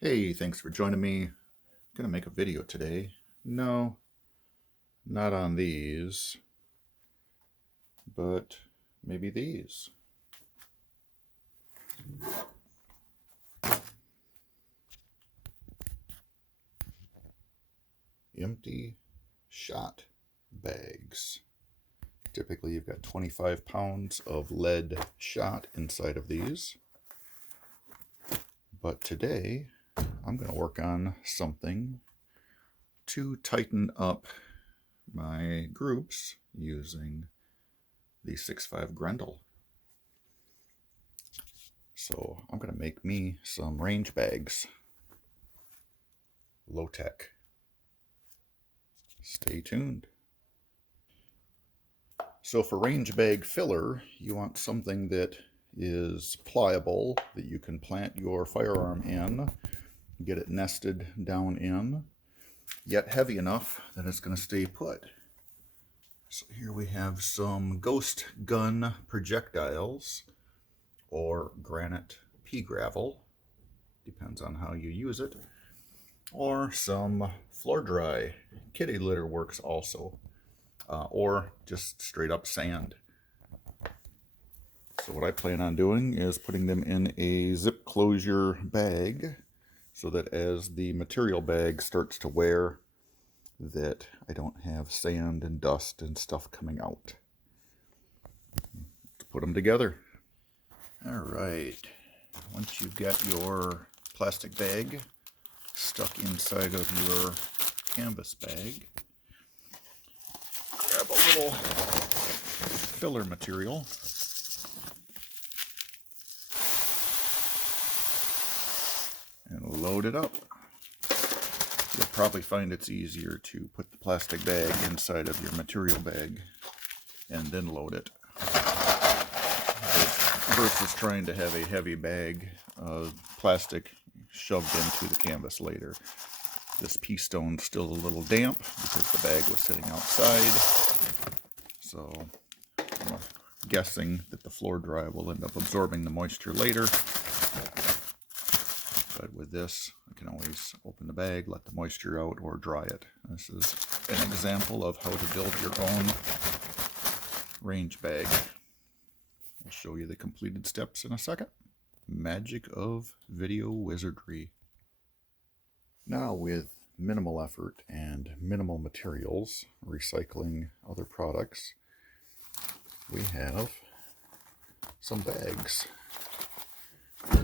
Hey, thanks for joining me. I'm gonna make a video today. No, not on these, but maybe these. Empty shot bags. Typically you've got 25 pounds of lead shot inside of these. But today I'm gonna work on something to tighten up my groups using the 6.5 Grendel. So I'm going to make me some range bags. Low tech. Stay tuned. So for range bag filler, you want something that is pliable, that you can plant your firearm in, get it nested down in, yet heavy enough that it's going to stay put. So here we have some ghost gun projectiles, or granite pea gravel, depends on how you use it, or some floor dry kitty litter works also, or just straight up sand. So what I plan on doing is putting them in a zip closure bag so that as the material bag starts to wear, that I don't have sand and dust and stuff coming out. Let's put them together. All right, once you've got your plastic bag stuck inside of your canvas bag, grab a little filler material and load it up. You'll probably find it's easier to put the plastic bag inside of your material bag and then load it versus trying to have a heavy bag of plastic shoved into the canvas later. This pea stone's still a little damp because the bag was sitting outside, so I'm guessing that the floor dry will end up absorbing the moisture later. But with this, I can always open the bag, let the moisture out, or dry it. This is an example of how to build your own range bag. I'll show you the completed steps in a second. Magic of video wizardry. Now with minimal effort and minimal materials, recycling other products, we have some bags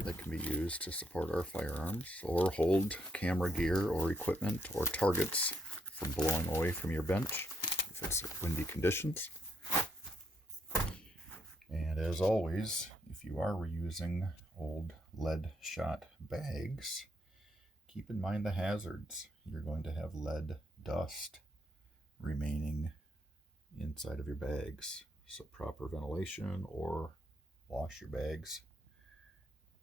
that can be used to support our firearms or hold camera gear or equipment or targets from blowing away from your bench if it's windy conditions. And as always, if you are reusing old lead shot bags, keep in mind the hazards. You're going to have lead dust remaining inside of your bags. So proper ventilation, or wash your bags,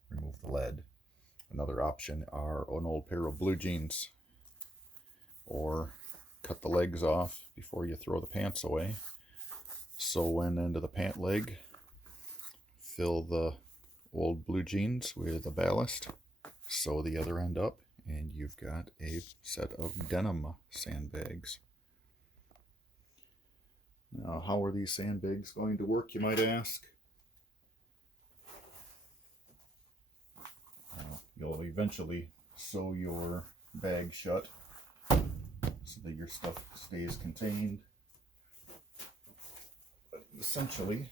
remove the lead. Another option are an old pair of blue jeans, or cut the legs off before you throw the pants away. Sew one end of the pant leg, fill the old blue jeans with a ballast, sew the other end up, and you've got a set of denim sandbags. Now, how are these sandbags going to work, you might ask? You'll eventually sew your bag shut so that your stuff stays contained. But essentially,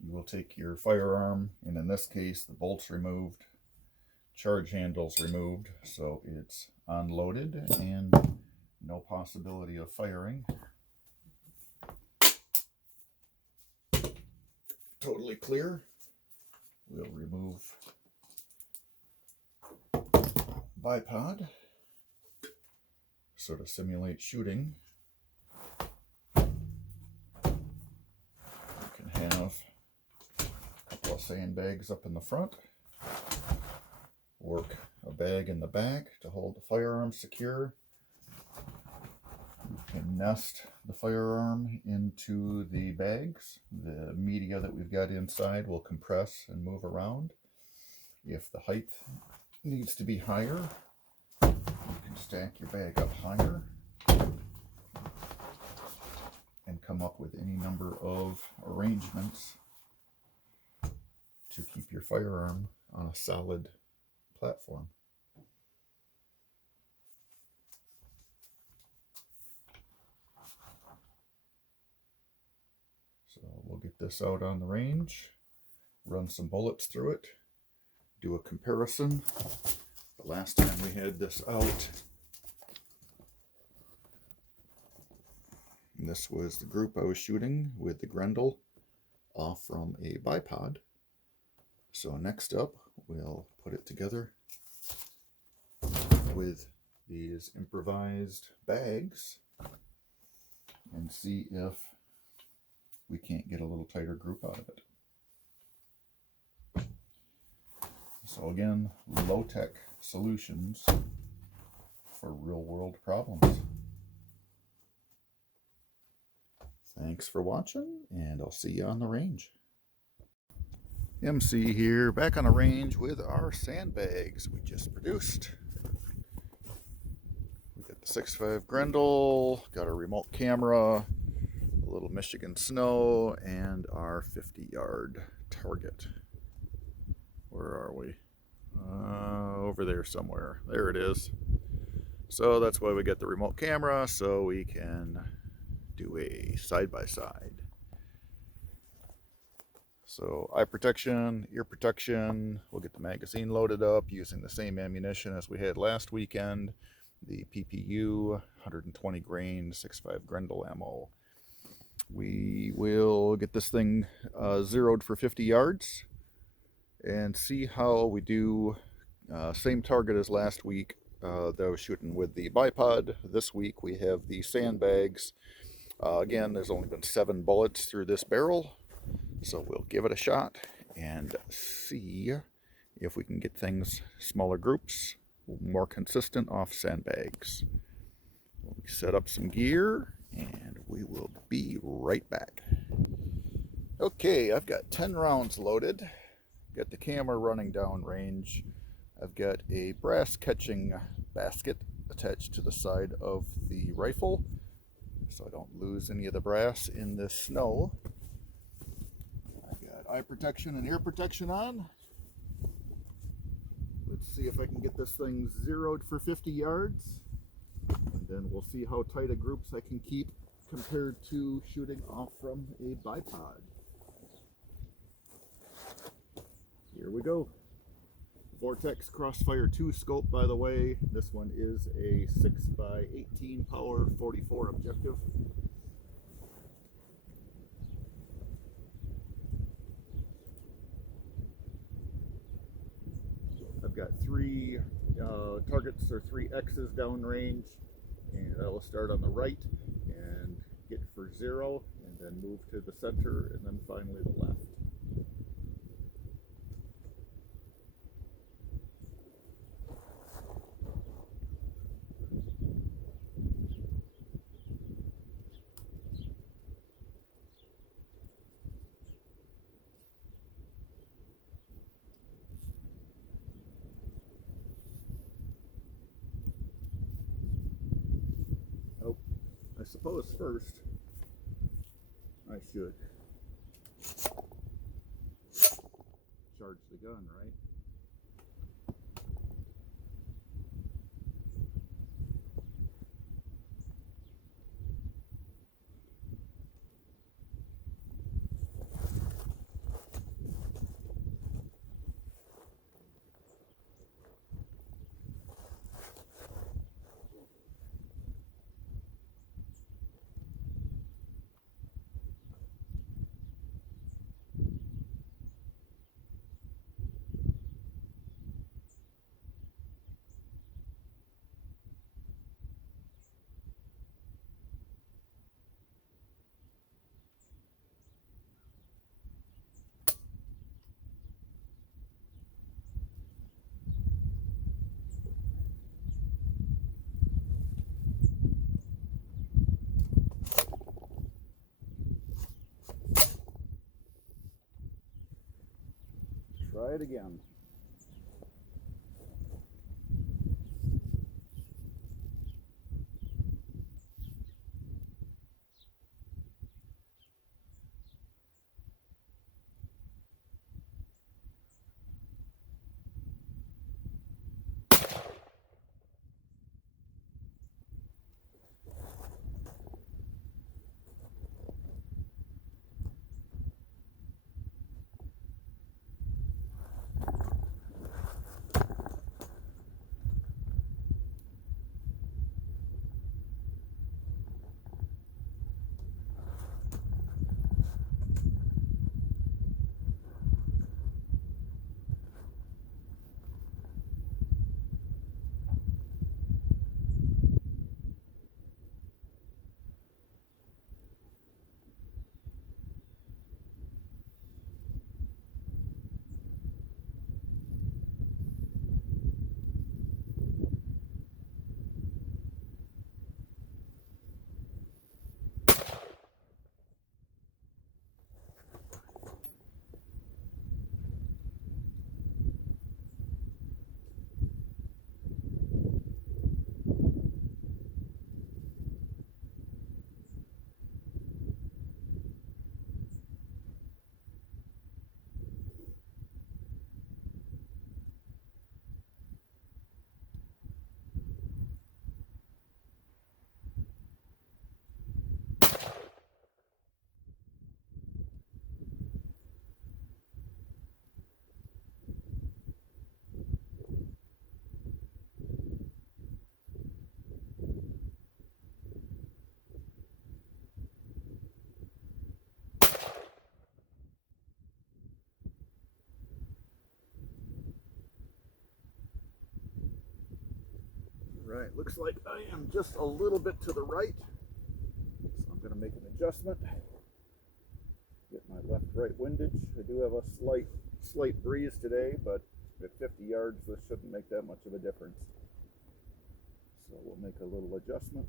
you will take your firearm, and in this case, the bolts removed, charge handles removed, so it's unloaded and no possibility of firing. Totally clear. We'll remove bipod, sort of simulate shooting. You can have a couple of sandbags up in the front, work a bag in the back to hold the firearm secure. You can nest the firearm into the bags. The media that we've got inside will compress and move around. If the height needs to be higher. You can stack your bag up higher and come up with any number of arrangements to keep your firearm on a solid platform. So we'll get this out on the range, run some bullets through it, do a comparison. The last time we had this out, and this was the group I was shooting with the Grendel off from a bipod. So next up, we'll put it together with these improvised bags and see if we can't get a little tighter group out of it. So again, low-tech solutions for real-world problems. Thanks for watching, and I'll see you on the range. MC here, back on the range with our sandbags we just produced. We got the 6.5 Grendel, got our remote camera, a little Michigan snow, and our 50-yard target. Where are we? Over there somewhere. There it is. So that's why we got the remote camera, so we can do a side-by-side. So eye protection, ear protection. We'll get the magazine loaded up using the same ammunition as we had last weekend. The PPU 120 grain 6.5 Grendel ammo. We will get this thing zeroed for 50 yards and see how we do. Same target as last week that I was shooting with the bipod. This week we have the sandbags. Again, there's only been 7 bullets through this barrel. So we'll give it a shot and see if we can get things smaller groups, more consistent off sandbags. We'll set up some gear and we will be right back. Okay, I've got 10 rounds loaded. Got the camera running downrange. I've got a brass catching basket attached to the side of the rifle so I don't lose any of the brass in this snow. Eye protection and ear protection on. Let's see if I can get this thing zeroed for 50 yards, and then we'll see how tight a groups I can keep compared to shooting off from a bipod. Here we go. Vortex Crossfire 2 scope, by the way. This one is a 6x18 power 44 objective. I've got 3 targets or 3 X's downrange, and I will start on the right and get for 0, and then move to the center, and then finally the left. Oh, I suppose first I should charge the gun, right? Try it again. Alright, looks like I am just a little bit to the right. So I'm going to make an adjustment. Get my left-right windage. I do have a slight breeze today, but at 50 yards this shouldn't make that much of a difference. So we'll make a little adjustment.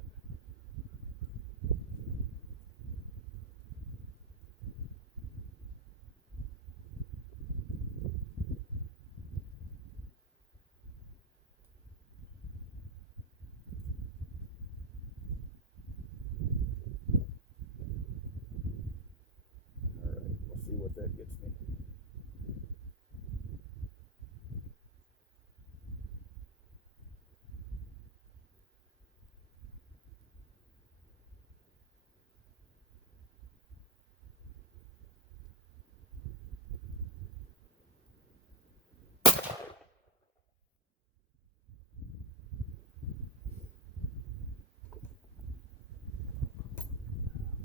Alright, we'll see what that gets me.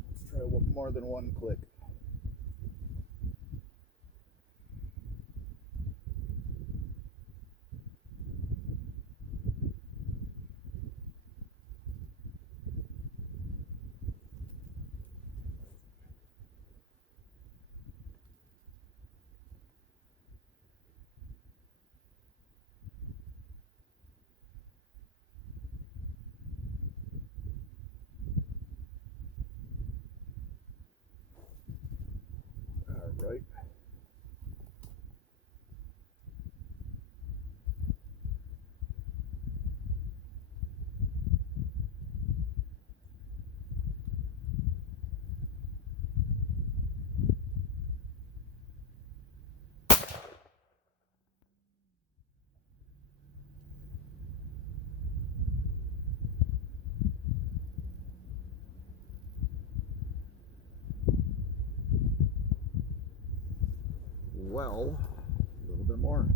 Let's try more than one click. Alright. Well, a little bit more.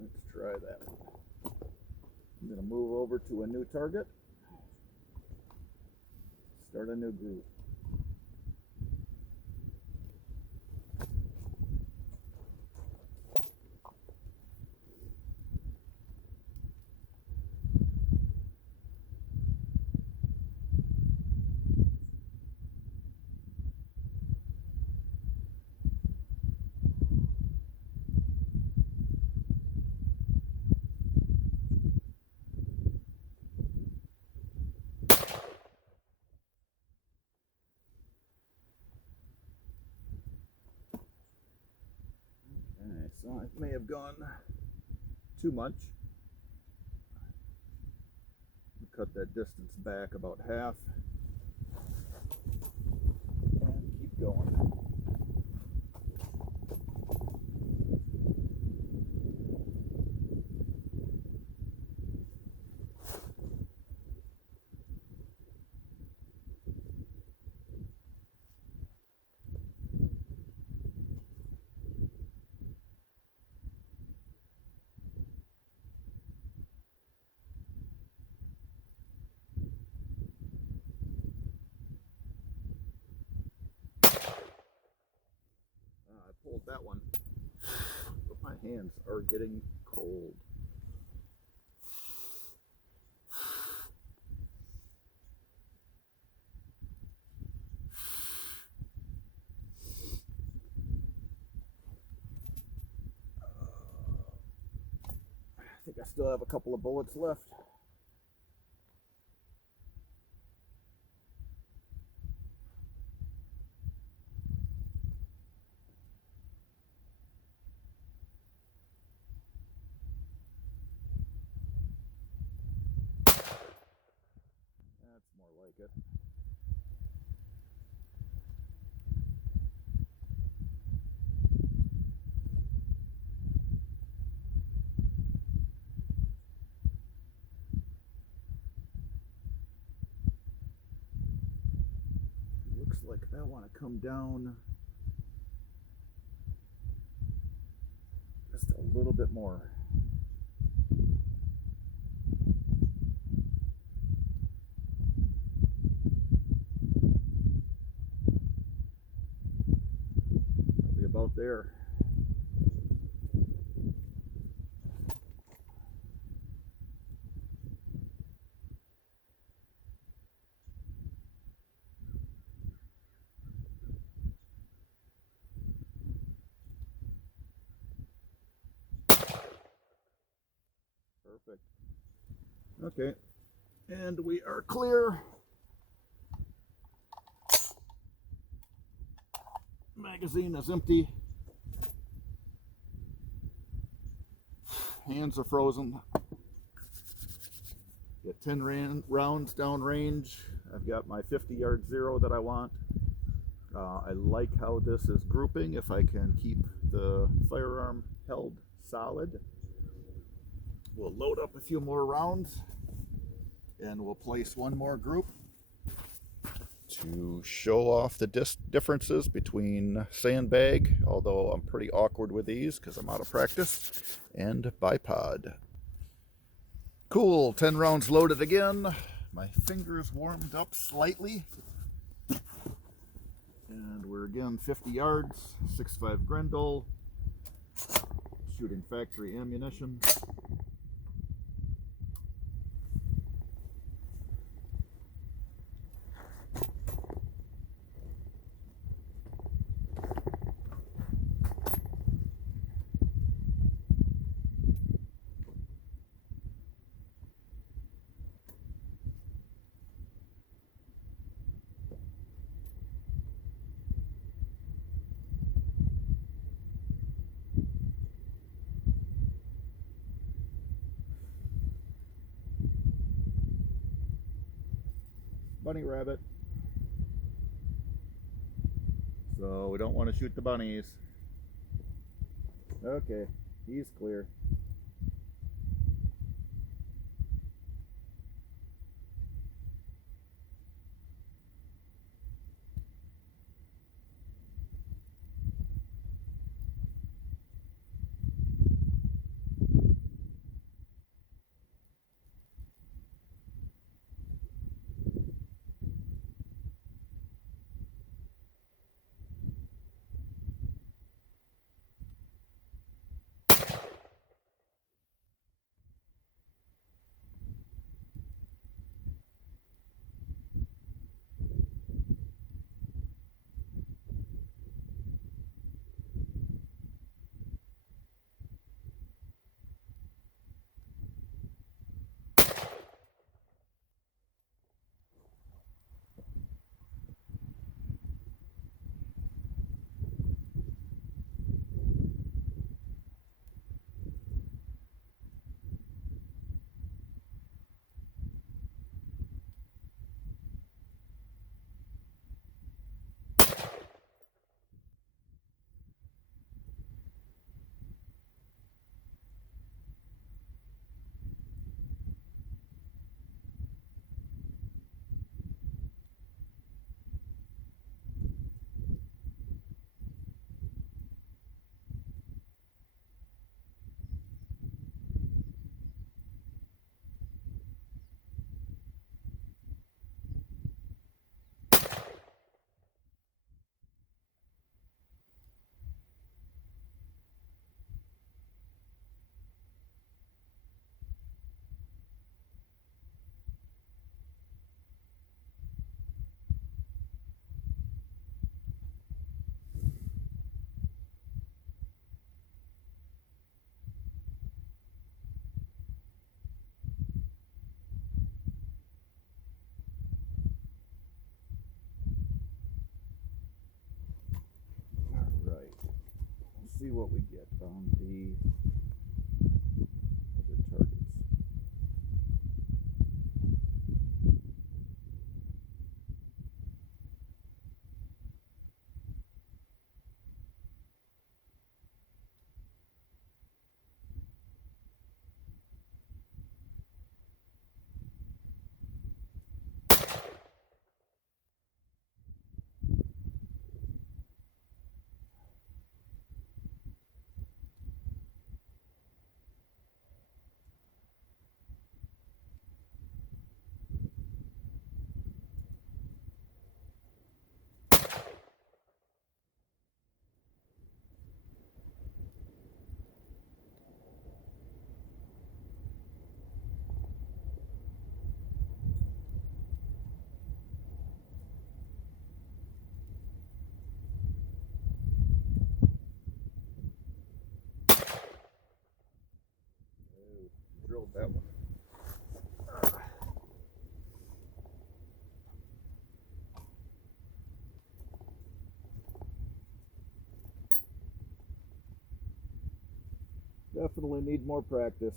Let's try that one. I'm going to move over to a new target. Start a new group. Okay, so I may have gone too much. Cut that distance back about half and keep going. I pulled that one, but my hands are getting cold. I think I still have a couple of bullets left. That's more like it. Looks like I want to come down just a little bit more. there. Perfect. Okay, and we are clear. Magazine is empty. Hands are frozen. Get 10 rounds down range. I've got my 50-yard zero that I want. I like how this is grouping. If I can keep the firearm held solid, we'll load up a few more rounds and we'll place one more group to show off the differences between sandbag, although I'm pretty awkward with these because I'm out of practice, and bipod. Cool, 10 rounds loaded again. My fingers warmed up slightly. And we're again 50 yards, 6.5 Grendel, shooting factory ammunition. Bunny rabbit. So we don't want to shoot the bunnies. Okay, he's clear. See what we get on the other targets. that one. Definitely need more practice.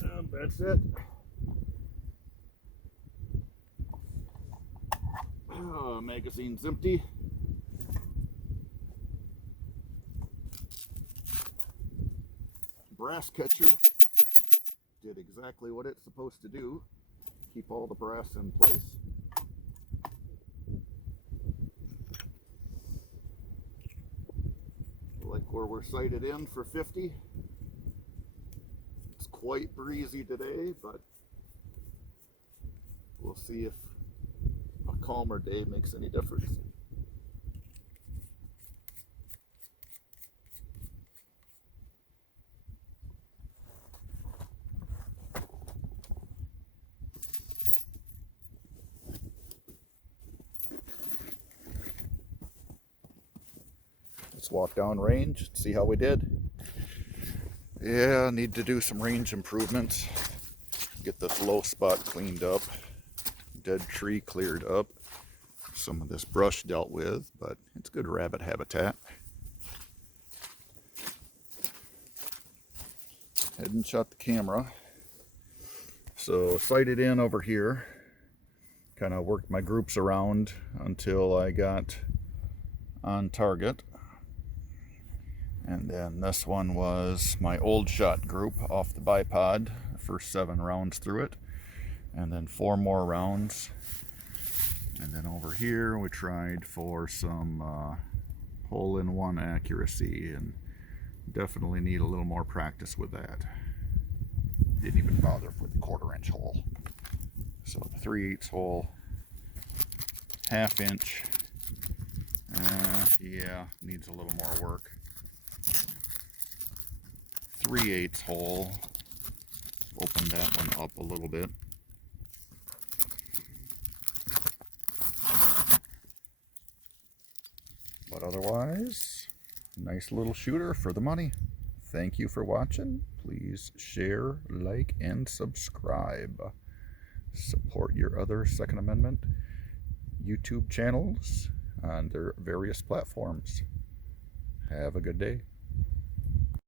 And that's it. Magazine's empty. Brass catcher did exactly what it's supposed to do. Keep all the brass in place. Like where we're sighted in for 50. It's quite breezy today, but we'll see if a calmer day makes any difference. Let's walk down range, see how we did. Yeah, need to do some range improvements. Get this low spot cleaned up. Dead tree cleared up. Some of this brush dealt with, but it's good rabbit habitat. Head and shut the camera. So sighted in over here. Kind of worked my groups around until I got on target. And then this one was my old shot group off the bipod. First 7 rounds through it. And then 4 more rounds. And then over here we tried for some hole-in-one accuracy, and definitely need a little more practice with that. Didn't even bother with the 1/4 inch hole. So the 3/8 hole, 1/2 inch, yeah, needs a little more work. 3/8 hole, open that one up a little bit. But otherwise, nice little shooter for the money. Thank you for watching. Please share, like, and subscribe. Support your other Second Amendment YouTube channels on their various platforms. Have a good day.